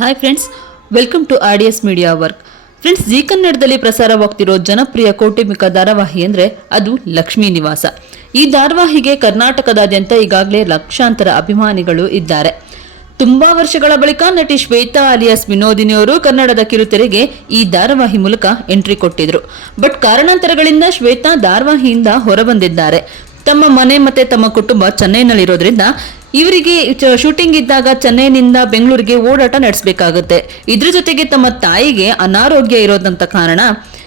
Hi friends welcome to R D S media work friends Zee ಕನ್ನಡದಲ್ಲಿ ಪ್ರಸಾರವಾಗ್ತಿರೋ ಜನಪ್ರಿಯ ಕೌಟುಂಬಿಕ ಧಾರಾವಾಹಿ ಅಂದರೆ ಅದು ಲಕ್ಷ್ಮೀ ನಿವಾಸ. ಈ ಧಾರಾವಾಹಿಗೆ ಕರ್ನಾಟಕದಾದ್ಯಂತ ಈಗಾಗಲೇ ಲಕ್ಷಾಂತರ ಅಭಿಮಾನಿಗಳು ಇದ್ದಾರೆ. ತುಂಬಾ ವರ್ಷಗಳ ಬಳಿಕ ನಟಿ ಶ್ವೇತಾ ಅಲಿಯಾಸ್ ವಿನೋದಿನಿ ಅವರು ಕನ್ನಡದ ಕಿರುತೆರೆಗೆ ಈ ಧಾರಾವಾಹಿ ಮೂಲಕ ಎಂಟ್ರಿ ಕೊಟ್ಟಿದ್ರು. ಬಟ್ ಕಾರಣಾಂತರಗಳಿಂದ ಶ್ವೇತಾ ಧಾರಾವಾಹಿಯಿಂದ ಹೊರಬಂದಿದ್ದಾರೆ. ತಮ್ಮ ಮನೆ ಮತ್ತೆ ತಮ್ಮ ಕುಟುಂಬ ಚೆನ್ನೈನಲ್ಲಿರೋದ್ರಿಂದ ಇವರಿಗೆ ಶೂಟಿಂಗ್ ಇದ್ದಾಗ ಚೆನ್ನೈನಿಂದ ಬೆಂಗಳೂರಿಗೆ ಓಡಾಟ ನಡೆಸಬೇಕಾಗುತ್ತೆ. ಇದ್ರ ಜೊತೆಗೆ ತಮ್ಮ ತಾಯಿಗೆ ಅನಾರೋಗ್ಯ ಇರೋದಂತ ಕಾರಣ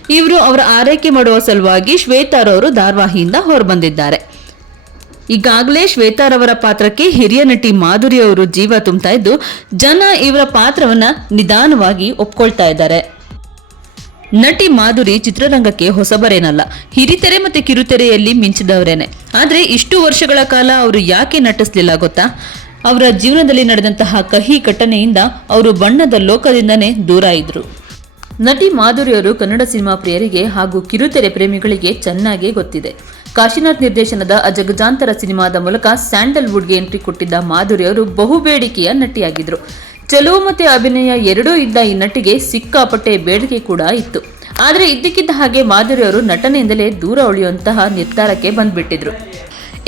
ಇವರು ಅವರ ಆರೈಕೆ ಮಾಡುವ ಸಲುವಾಗಿ ಶ್ವೇತಾರವರು ಧಾರಾವಾಹಿಯಿಂದ ಹೊರಬಂದಿದ್ದಾರೆ. ಈಗಾಗಲೇ ಶ್ವೇತಾರವರ ಪಾತ್ರಕ್ಕೆ ಹಿರಿಯ ನಟಿ ಮಾಧುರಿ ಅವರು ಜೀವ ತುಂಬ್ತಾ ಇದ್ದು, ಜನ ಇವರ ಪಾತ್ರವನ್ನ ನಿಧಾನವಾಗಿ ಒಪ್ಕೊಳ್ತಾ ಇದ್ದಾರೆ. ನಟಿ ಮಾಧುರಿ ಚಿತ್ರರಂಗಕ್ಕೆ ಹೊಸಬರೇನಲ್ಲ. ಹಿರಿತೆರೆ ಮತ್ತೆ ಕಿರುತೆರೆಯಲ್ಲಿ ಮಿಂಚಿದವರೇನೆ. ಆದರೆ ಇಷ್ಟು ವರ್ಷಗಳ ಕಾಲ ಅವರು ಯಾಕೆ ನಟಿಸ್ಲಿಲ್ಲ ಗೊತ್ತಾ? ಅವರ ಜೀವನದಲ್ಲಿ ನಡೆದಂತಹ ಕಹಿ ಘಟನೆಯಿಂದ ಅವರು ಬಣ್ಣದ ಲೋಕದಿಂದನೇ ದೂರ ಇದ್ರು. ನಟಿ ಮಾಧುರಿಯವರು ಕನ್ನಡ ಸಿನಿಮಾ ಪ್ರಿಯರಿಗೆ ಹಾಗೂ ಕಿರುತೆರೆ ಪ್ರೇಮಿಗಳಿಗೆ ಚೆನ್ನಾಗಿ ಗೊತ್ತಿದೆ. ಕಾಶಿನಾಥ್ ನಿರ್ದೇಶನದ ಅಜಗಜಾಂತರ ಸಿನಿಮಾದ ಮೂಲಕ ಸ್ಯಾಂಡಲ್ವುಡ್ಗೆ ಎಂಟ್ರಿ ಕೊಟ್ಟಿದ್ದ ಮಾಧುರಿಯವರು ಬಹುಬೇಡಿಕೆಯ ನಟಿಯಾಗಿದ್ರು. ಚೆಲುವು ಮತ್ತು ಅಭಿನಯ ಎರಡೂ ಇದ್ದ ಈ ನಟಿಗೆ ಸಿಕ್ಕಾಪಟ್ಟೆ ಬೇಡಿಕೆ ಕೂಡ ಇತ್ತು. ಆದರೆ ಇದ್ದಕ್ಕಿದ್ದ ಹಾಗೆ ಮಾಧುರಿಯವರು ನಟನೆಯಿಂದಲೇ ದೂರ ಉಳಿಯುವಂತಹ ನಿರ್ಧಾರಕ್ಕೆ ಬಂದ್ಬಿಟ್ಟಿದ್ರು.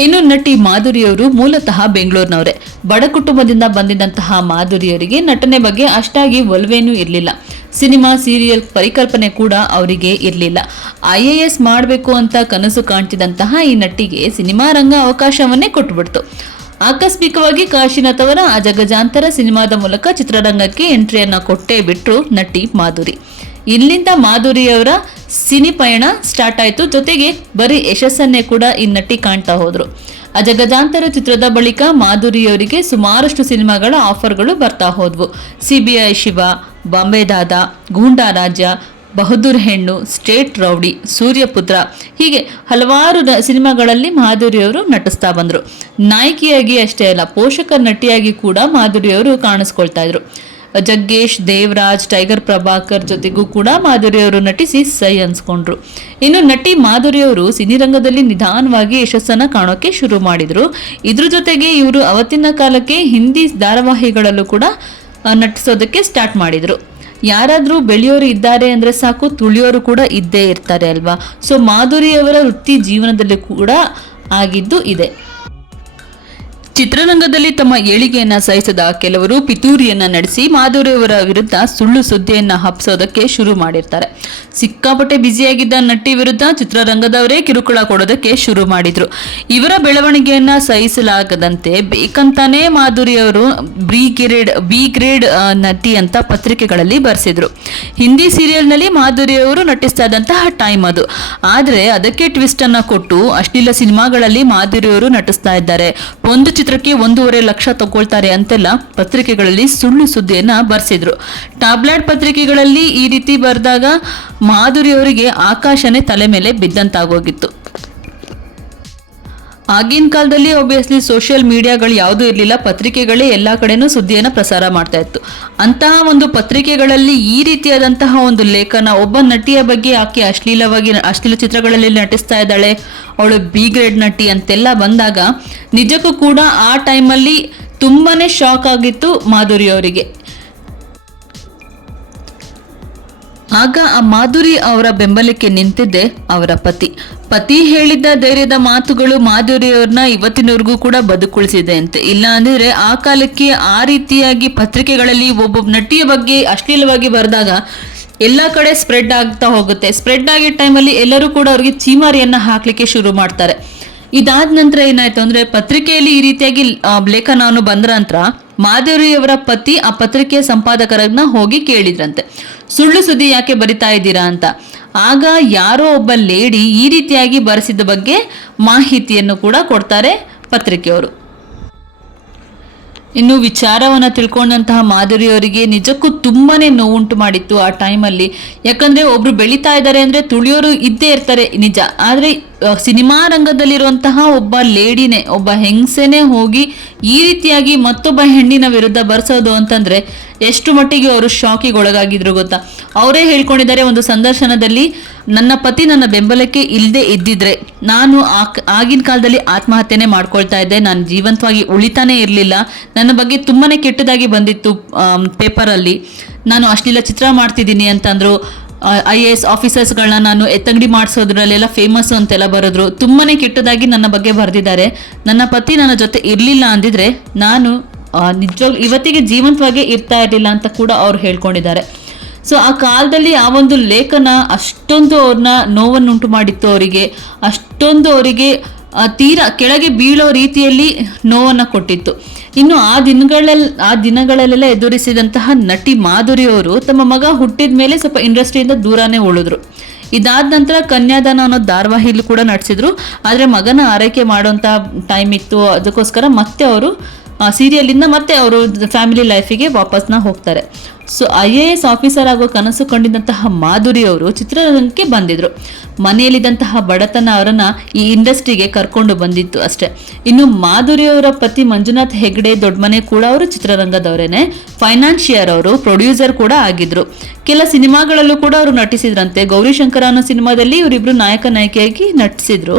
ಇನ್ನು ನಟಿ ಮಾಧುರಿಯವರು ಮೂಲತಃ ಬೆಂಗಳೂರಿನವರೇ. ಬಡ ಕುಟುಂಬದಿಂದ ಬಂದಿದ್ದಂತಹ ಮಾಧುರಿಯವರಿಗೆ ನಟನೆ ಬಗ್ಗೆ ಅಷ್ಟಾಗಿ ಒಲವೇನೂ ಇರಲಿಲ್ಲ. ಸಿನಿಮಾ, ಸೀರಿಯಲ್ ಪರಿಕಲ್ಪನೆ ಕೂಡ ಅವರಿಗೆ ಇರಲಿಲ್ಲ. ಐ ಎ ಎಸ್ ಮಾಡಬೇಕು ಅಂತ ಕನಸು ಕಾಣ್ತಿದ್ದಂತಹ ಈ ನಟಿಗೆ ಸಿನಿಮಾ ರಂಗ ಅವಕಾಶವನ್ನೇ ಕೊಟ್ಟುಬಿಡ್ತು ಆಕಸ್ಮಿಕವಾಗಿ ಕಾಶಿನಾಥ್ ಅವರ ಅಜಗಜಾಂತರ ಸಿನಿಮಾದ ಮೂಲಕ ಚಿತ್ರರಂಗಕ್ಕೆ ಎಂಟ್ರಿಯನ್ನು ಕೊಟ್ಟೇ ಬಿಟ್ರು ನಟಿ ಮಾಧುರಿ. ಇಲ್ಲಿಂದ ಮಾಧುರಿಯವರ ಸಿನಿ ಪಯಣ ಸ್ಟಾರ್ಟ್ ಆಯಿತು. ಜೊತೆಗೆ ಬರೀ ಯಶಸ್ಸನ್ನೇ ಕೂಡ ಈ ನಟಿ ಕಾಣ್ತಾ ಹೋದರು. ಅಜಗಜಾಂತರ ಚಿತ್ರದ ಬಳಿಕ ಮಾಧುರಿಯವರಿಗೆ ಸುಮಾರಷ್ಟು ಸಿನಿಮಾಗಳ ಆಫರ್ಗಳು ಬರ್ತಾ ಹೋದ್ವು. CBI Shiva, Bombay Dada, Goonda Rajya, Bahaddur Hennu, state rowdy, ಸೂರ್ಯಪುತ್ರ ಹೀಗೆ ಹಲವಾರು ಸಿನಿಮಾಗಳಲ್ಲಿ ಮಾಧುರಿಯವರು ನಟಿಸ್ತಾ ಬಂದರು. ನಾಯಕಿಯಾಗಿ ಅಷ್ಟೇ ಅಲ್ಲ, ಪೋಷಕ ನಟಿಯಾಗಿ ಕೂಡ ಮಾಧುರಿಯವರು ಕಾಣಿಸ್ಕೊಳ್ತಾ ಇದ್ರು. ಜಗ್ಗೇಶ್, ದೇವರಾಜ್, ಟೈಗರ್ ಪ್ರಭಾಕರ್ ಜೊತೆಗೂ ಕೂಡ ಮಾಧುರಿಯವರು ನಟಿಸಿ ಸೈ ಅನ್ಸ್ಕೊಂಡ್ರು. ಇನ್ನು ನಟಿ ಮಾಧುರಿಯವರು ಸಿನಿರಂಗದಲ್ಲಿ ನಿಧಾನವಾಗಿ ಯಶಸ್ಸನ್ನ ಕಾಣೋಕೆ ಶುರು ಮಾಡಿದ್ರು. ಇದ್ರ ಜೊತೆಗೆ ಇವರು ಅವತ್ತಿನ ಕಾಲಕ್ಕೆ ಹಿಂದಿ ಧಾರಾವಾಹಿಗಳಲ್ಲೂ ಕೂಡ ನಟಿಸೋದಕ್ಕೆ ಸ್ಟಾರ್ಟ್ ಮಾಡಿದ್ರು. ಯಾರಾದರೂ ಬೆಳೆಯೋರು ಇದ್ದಾರೆ ಅಂದರೆ ಸಾಕು, ತುಳಿಯೋರು ಕೂಡ ಇದ್ದೇ ಇರ್ತಾರೆ ಅಲ್ವಾ? ಸೊ ಮಾಧುರಿಯವರ ವೃತ್ತಿ ಜೀವನದಲ್ಲಿ ಕೂಡ ಆಗಿದ್ದು ಇದೆ. ಚಿತ್ರರಂಗದಲ್ಲಿ ತಮ್ಮ ಏಳಿಗೆಯನ್ನ ಸಹಿಸದ ಕೆಲವರು ಪಿತೂರಿಯನ್ನ ನಡೆಸಿ ಮಾಧುರಿಯವರ ವಿರುದ್ಧ ಸುಳ್ಳು ಸುದ್ದಿಯನ್ನ ಹಬ್ಬಿಸೋದಕ್ಕೆ ಶುರು ಮಾಡಿರ್ತಾರೆ. ಸಿಕ್ಕಾಪಟ್ಟೆ ಬ್ಯುಸಿಯಾಗಿದ್ದ ನಟಿ ವಿರುದ್ಧ ಚಿತ್ರರಂಗದವರೇ ಕಿರುಕುಳ ಕೊಡೋದಕ್ಕೆ ಶುರು ಮಾಡಿದ್ರು. ಇವರ ಬೆಳವಣಿಗೆಯನ್ನ ಸಹಿಸಲಾಗದಂತೆ ಬೇಕಂತಾನೆ ಮಾಧುರಿಯವರು ಬಿ ಗ್ರೇಡ್ ಬಿ ಗ್ರೇಡ್ ನಟಿ ಅಂತ ಪತ್ರಿಕೆಗಳಲ್ಲಿ ಬರೆಸಿದ್ರು. ಹಿಂದಿ ಸೀರಿಯಲ್ನಲ್ಲಿ ಮಾಧುರಿಯವರು ನಟಿಸ್ತಾ ಇದ್ದಂತಹ ಟೈಮ್ ಅದು. ಆದರೆ ಅದಕ್ಕೆ ಟ್ವಿಸ್ಟ್ ಅನ್ನ ಕೊಟ್ಟು ಅಶ್ಲೀಲ ಸಿನಿಮಾಗಳಲ್ಲಿ ಮಾಧುರಿಯವರು ನಟಿಸ್ತಾ ಇದ್ದಾರೆ. ಒಂದು ಚಿತ್ರಕ್ಕೆ ಒಂದೂವರೆ ಲಕ್ಷ ತಗೊಳ್ತಾರೆ ಅಂತೆಲ್ಲ ಪತ್ರಿಕೆಗಳಲ್ಲಿ ಸುಳ್ಳು ಸುದ್ದಿಯನ್ನ ಬರ್ಸಿದ್ರು. ಟ್ಯಾಬ್ಲೆಟ್ ಪತ್ರಿಕೆಗಳಲ್ಲಿ ಈ ರೀತಿ ಬರೆದಾಗ ಮಾಧುರಿಯವರಿಗೆ ಆಕಾಶನೇ ತಲೆ ಮೇಲೆ ಬಿದ್ದಂತಾಗೋಗಿತ್ತು. ಆಗಿನ ಕಾಲದಲ್ಲಿ ಒಬ್ವಿಯಸ್ಲಿ ಸೋಷಿಯಲ್ ಮೀಡಿಯಾಗಳು ಯಾವುದೂ ಇರಲಿಲ್ಲ. ಪತ್ರಿಕೆಗಳೇ ಎಲ್ಲ ಕಡೆನೂ ಸುದ್ದಿಯನ್ನು ಪ್ರಸಾರ ಮಾಡ್ತಾ ಇತ್ತು. ಅಂತಹ ಒಂದು ಪತ್ರಿಕೆಗಳಲ್ಲಿ ಈ ರೀತಿಯಾದಂತಹ ಒಂದು ಲೇಖನ ಒಬ್ಬ ನಟಿಯ ಬಗ್ಗೆ ಆಕೆ ಅಶ್ಲೀಲವಾಗಿ ಅಶ್ಲೀಲ ಚಿತ್ರಗಳಲ್ಲಿ ನಟಿಸ್ತಾ ಇದ್ದಾಳೆ. ಅವಳು ಬಿ ಗ್ರೇಡ್ ನಟಿ ಅಂತೆಲ್ಲ ಬಂದಾಗ ನಿಜಕ್ಕೂ ಕೂಡ ಆ ಟೈಮಲ್ಲಿ ತುಂಬಾನೇ ಶಾಕ್ ಆಗಿತ್ತು ಮಾಧುರಿ ಅವರಿಗೆ. ಆಗ ಆ ಮಾಧುರಿ ಅವರ ಬೆಂಬಲಕ್ಕೆ ನಿಂತಿದ್ದೆ ಅವರ ಪತಿ. ಪತಿ ಹೇಳಿದ್ದ ಧೈರ್ಯದ ಮಾತುಗಳು ಮಾಧುರಿಯವ್ರನ್ನ ಇವತ್ತಿನವರೆಗೂ ಕೂಡ ಬದುಕುಳಿಸಿದೆ ಅಂತೆ. ಇಲ್ಲ ಅಂದ್ರೆ ಆ ಕಾಲಕ್ಕೆ ಆ ರೀತಿಯಾಗಿ ಪತ್ರಿಕೆಗಳಲ್ಲಿ ಒಬ್ಬೊಬ್ಬ ನಟಿಯ ಬಗ್ಗೆ ಅಶ್ಲೀಲವಾಗಿ ಬರೆದಾಗ ಎಲ್ಲ ಕಡೆ ಸ್ಪ್ರೆಡ್ ಆಗ್ತಾ ಹೋಗುತ್ತೆ. ಸ್ಪ್ರೆಡ್ ಆಗಿದ್ದ ಟೈಮಲ್ಲಿ ಎಲ್ಲರೂ ಕೂಡ ಅವ್ರಿಗೆ ಚೀಮಾರಿಯನ್ನ ಹಾಕ್ಲಿಕ್ಕೆ ಶುರು ಮಾಡ್ತಾರೆ. ಇದಾದ ನಂತರ ಏನಾಯ್ತು ಅಂದ್ರೆ ಪತ್ರಿಕೆಯಲ್ಲಿ ಈ ರೀತಿಯಾಗಿ ಲೇಖನವನ್ನು ಬಂದ್ರ ನಂತರ ಮಾಧುರಿಯವರ ಪತಿ ಆ ಪತ್ರಿಕೆಯ ಸಂಪಾದಕರನ್ನ ಹೋಗಿ ಕೇಳಿದ್ರಂತೆ. ಸುಳ್ಳು ಸುದ್ದಿ ಯಾಕೆ ಬರಿತಾ ಇದ್ದೀರಾ ಅಂತ. ಆಗ ಯಾರೋ ಒಬ್ಬ ಲೇಡಿ ಈ ರೀತಿಯಾಗಿ ಬರೆಸಿದ ಬಗ್ಗೆ ಮಾಹಿತಿಯನ್ನು ಕೂಡ ಕೊಡ್ತಾರೆ ಪತ್ರಿಕೆಯವರು. ಇನ್ನು ವಿಚಾರವನ್ನು ತಿಳ್ಕೊಂಡಂತಹ ಮಾಧುರಿಯವರಿಗೆ ನಿಜಕ್ಕೂ ತುಂಬಾ ನೋವುಂಟು ಮಾಡಿತ್ತು ಆ ಟೈಮಲ್ಲಿ. ಯಾಕಂದರೆ ಒಬ್ರು ಬೆಳೀತಾ ಇದ್ದಾರೆ ಅಂದರೆ ತುಳಿಯೋರು ಇದ್ದೇ ಇರ್ತಾರೆ ನಿಜ. ಆದರೆ ಸಿನಿಮಾ ರಂಗದಲ್ಲಿರುವಂತಹ ಒಬ್ಬ ಲೇಡಿನೇ, ಒಬ್ಬ ಹೆಂಗಸೇನೆ ಹೋಗಿ ಈ ರೀತಿಯಾಗಿ ಮತ್ತೊಬ್ಬ ಹೆಣ್ಣಿನ ವಿರುದ್ಧ ಬರ್ಸೋದು ಅಂತಂದರೆ ಎಷ್ಟು ಮಟ್ಟಿಗೆ ಅವರು ಶಾಕಿಗೆ ಒಳಗಾಗಿದ್ರು ಗೊತ್ತಾ? ಅವರೇ ಹೇಳ್ಕೊಂಡಿದ್ದಾರೆ, ಒಂದು ಸಂದರ್ಶನದಲ್ಲಿ, ನನ್ನ ಪತಿ ನನ್ನ ಬೆಂಬಲಕ್ಕೆ ಇಲ್ಲದೆ ಇದ್ದಿದ್ರೆ ನಾನು ಆಗಿನ ಕಾಲದಲ್ಲಿ ಆತ್ಮಹತ್ಯೆನೇ ಮಾಡ್ಕೊಳ್ತಾ ಇದ್ದೆ. ನಾನು ಜೀವಂತವಾಗಿ ಉಳಿತಾನೇ ಇರಲಿಲ್ಲ. ನನ್ನ ಬಗ್ಗೆ ತುಂಬಾ ಕೆಟ್ಟದಾಗಿ ಬಂದಿತ್ತು ಪೇಪರಲ್ಲಿ. ನಾನು ಅಶ್ಲೀಲ ಚಿತ್ರ ಮಾಡ್ತಿದ್ದೀನಿ ಅಂತಂದ್ರು ಐ ಎ ಎಸ್ ಆಫೀಸರ್ಸ್ಗಳನ್ನ ನಾನು ಎತ್ತಂಗಡಿ ಮಾಡಿಸೋದ್ರಲ್ಲೆಲ್ಲ ಫೇಮಸ್ ಅಂತೆಲ್ಲ ಬರೆದ್ರು. ತುಂಬಾನೇ ಕೆಟ್ಟದಾಗಿ ನನ್ನ ಬಗ್ಗೆ ಬರೆದಿದ್ದಾರೆ. ನನ್ನ ಪತಿ ನನ್ನ ಜೊತೆ ಇರಲಿಲ್ಲ ಅಂದಿದ್ರೆ ನಾನು ನಿಜವಾಗ್ಲೂ ಇವತ್ತಿಗೆ ಜೀವಂತವಾಗಿ ಇರ್ತಾ ಇರಲಿಲ್ಲ ಅಂತ ಕೂಡ ಅವ್ರು ಹೇಳ್ಕೊಂಡಿದ್ದಾರೆ. ಸೊ ಆ ಕಾಲದಲ್ಲಿ ಆ ಒಂದು ಲೇಖನ ಅಷ್ಟೊಂದು ಅವ್ರನ್ನ ನೋವನ್ನುಂಟು ಮಾಡಿತ್ತು ಅವರಿಗೆ. ಅಷ್ಟೊಂದು ಅವರಿಗೆ ತೀರಾ ಕೆಳಗೆ ಬೀಳೋ ರೀತಿಯಲ್ಲಿ ನೋವನ್ನು ಕೊಟ್ಟಿತ್ತು. ಇನ್ನು ಆ ದಿನಗಳಲ್ಲಿ ಆ ದಿನಗಳಲ್ಲೆಲ್ಲ ಎದುರಿಸಿದಂತಹ ನಟಿ ಮಾಧುರಿ ಅವರು ತಮ್ಮ ಮಗ ಹುಟ್ಟಿದ ಮೇಲೆ ಸ್ವಲ್ಪ ಇಂಡಸ್ಟ್ರಿಯಿಂದ ದೂರನೇ ಉಳಿದ್ರು. ಇದಾದ ನಂತರ ಕನ್ಯಾದಾನ ಅನ್ನೋ ಧಾರಾವಾಹಿಲು ಕೂಡ ನಡೆಸಿದ್ರು. ಆದರೆ ಮಗನ ಆರೈಕೆ ಮಾಡುವಂತಹ ಟೈಮ್ ಇತ್ತು. ಅದಕ್ಕೋಸ್ಕರ ಮತ್ತೆ ಅವರು ಸೀರಿಯಲಿಂದ ಮತ್ತೆ ಅವರು ಫ್ಯಾಮಿಲಿ ಲೈಫಿಗೆ ವಾಪಸ್ನ ಹೋಗ್ತಾರೆ. So I A S officer ಆಗೋ ಕನಸು ಕಂಡಿದ್ದಂತಹ ಮಾಧುರಿ ಅವರು ಚಿತ್ರರಂಗಕ್ಕೆ ಬಂದಿದ್ರು. ಮನೆಯಲ್ಲಿದ್ದಂತಹ ಬಡತನ ಅವರನ್ನ ಈ ಇಂಡಸ್ಟ್ರಿಗೆ ಕರ್ಕೊಂಡು ಬಂದಿತ್ತು ಅಷ್ಟೇ. ಇನ್ನು ಮಾಧುರಿ ಅವರ ಪತಿ ಮಂಜುನಾಥ್ ಹೆಗ್ಡೆ ದೊಡ್ಡಮನೆ ಕೂಡ ಅವರು ಚಿತ್ರರಂಗದವರೇನೆ. ಫೈನಾನ್ಷಿಯರ್ ಅವರು ಪ್ರೊಡ್ಯೂಸರ್ ಕೂಡ ಆಗಿದ್ರು. ಕೆಲ ಸಿನಿಮಾಗಳಲ್ಲೂ ಕೂಡ ಅವರು ನಟಿಸಿದ್ರಂತೆ. ಗೌರಿಶಂಕರ ಅನ್ನೋ ಸಿನಿಮಾದಲ್ಲಿ ಇವರಿಬ್ರು ನಾಯಕ ನಾಯಕಿಯಾಗಿ ನಟಿಸಿದ್ರು.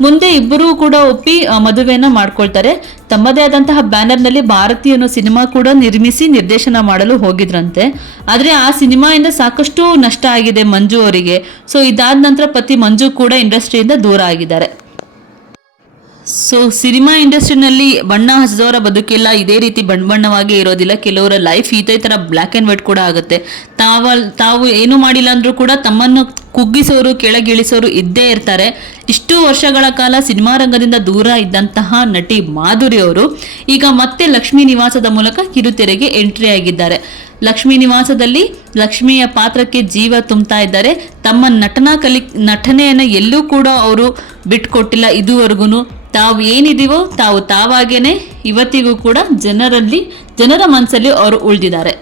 ಮುಂದೆ ಇಬ್ಬರೂ ಕೂಡ ಒಪ್ಪಿ ಮದುವೆಯನ್ನ ಮಾಡ್ಕೊಳ್ತಾರೆ. ತಮ್ಮದೇ ಆದಂತಹ ಬ್ಯಾನರ್ನಲ್ಲಿ ಭಾರತಿ ಅನ್ನೋ ಸಿನಿಮಾ ಕೂಡ ನಿರ್ಮಿಸಿ ನಿರ್ದೇಶನ ಮಾಡಲು ಹೋಗಿದ್ರಂತೆ. ಆದ್ರೆ ಆ ಸಿನಿಮಾಯಿಂದ ಸಾಕಷ್ಟು ನಷ್ಟ ಆಗಿದೆ ಮಂಜು ಅವರಿಗೆ. ಸೊ ಇದಾದ ನಂತರ ಪತಿ ಮಂಜು ಕೂಡ ಇಂಡಸ್ಟ್ರಿಯಿಂದ ದೂರ ಆಗಿದ್ದಾರೆ. ಸೊ ಸಿನಿಮಾ ಇಂಡಸ್ಟ್ರಿನಲ್ಲಿ ಬಣ್ಣ ಹಚ್ಚಿದವರ ಬದುಕೆಲ್ಲ. ಇದೇ ರೀತಿ ಬಣ್ಣ ಬಣ್ಣವಾಗಿ ಇರೋದಿಲ್ಲ. ಕೆಲವರ ಲೈಫ್ ಇದೇ ಥರ ಬ್ಲ್ಯಾಕ್ ಆ್ಯಂಡ್ ವೈಟ್ ಕೂಡ ಆಗುತ್ತೆ. ತಾವ, ತಾವು ಏನು ಮಾಡಿಲ್ಲ ಅಂದ್ರೂ ಕೂಡ ತಮ್ಮನ್ನು ಕುಗ್ಗಿಸೋರು, ಕೆಳಗಿಳಿಸೋರು ಇದ್ದೇ ಇರ್ತಾರೆ. ಇಷ್ಟು ವರ್ಷಗಳ ಕಾಲ ಸಿನಿಮಾ ರಂಗದಿಂದ ದೂರ ಇದ್ದಂತಹ ನಟಿ ಮಾಧುರಿ ಅವರು ಈಗ ಮತ್ತೆ ಲಕ್ಷ್ಮೀ ನಿವಾಸದ ಮೂಲಕ ಕಿರುತೆರೆಗೆ ಎಂಟ್ರಿ ಆಗಿದ್ದಾರೆ. ಲಕ್ಷ್ಮೀ ನಿವಾಸದಲ್ಲಿ ಲಕ್ಷ್ಮಿಯ ಪಾತ್ರಕ್ಕೆ ಜೀವ ತುಂಬ್ತಾ ಇದ್ದಾರೆ. ತಮ್ಮ ನಟನಾ ಕಲಿ, ನಟನೆಯನ್ನು ಎಲ್ಲೂ ಕೂಡ ಅವರು ಬಿಟ್ಕೊಟ್ಟಿಲ್ಲ ಇದುವರೆಗೂ ತಾವು ಏನಿದೀವೋ ತಾವು ತಾವಾಗೇನೆ ಇವತ್ತಿಗೂ ಕೂಡ ಜನರಲ್ಲಿ ಜನರ ಮನಸ್ಸಲ್ಲಿ ಅವರು ಉಳಿದಿದ್ದಾರೆ.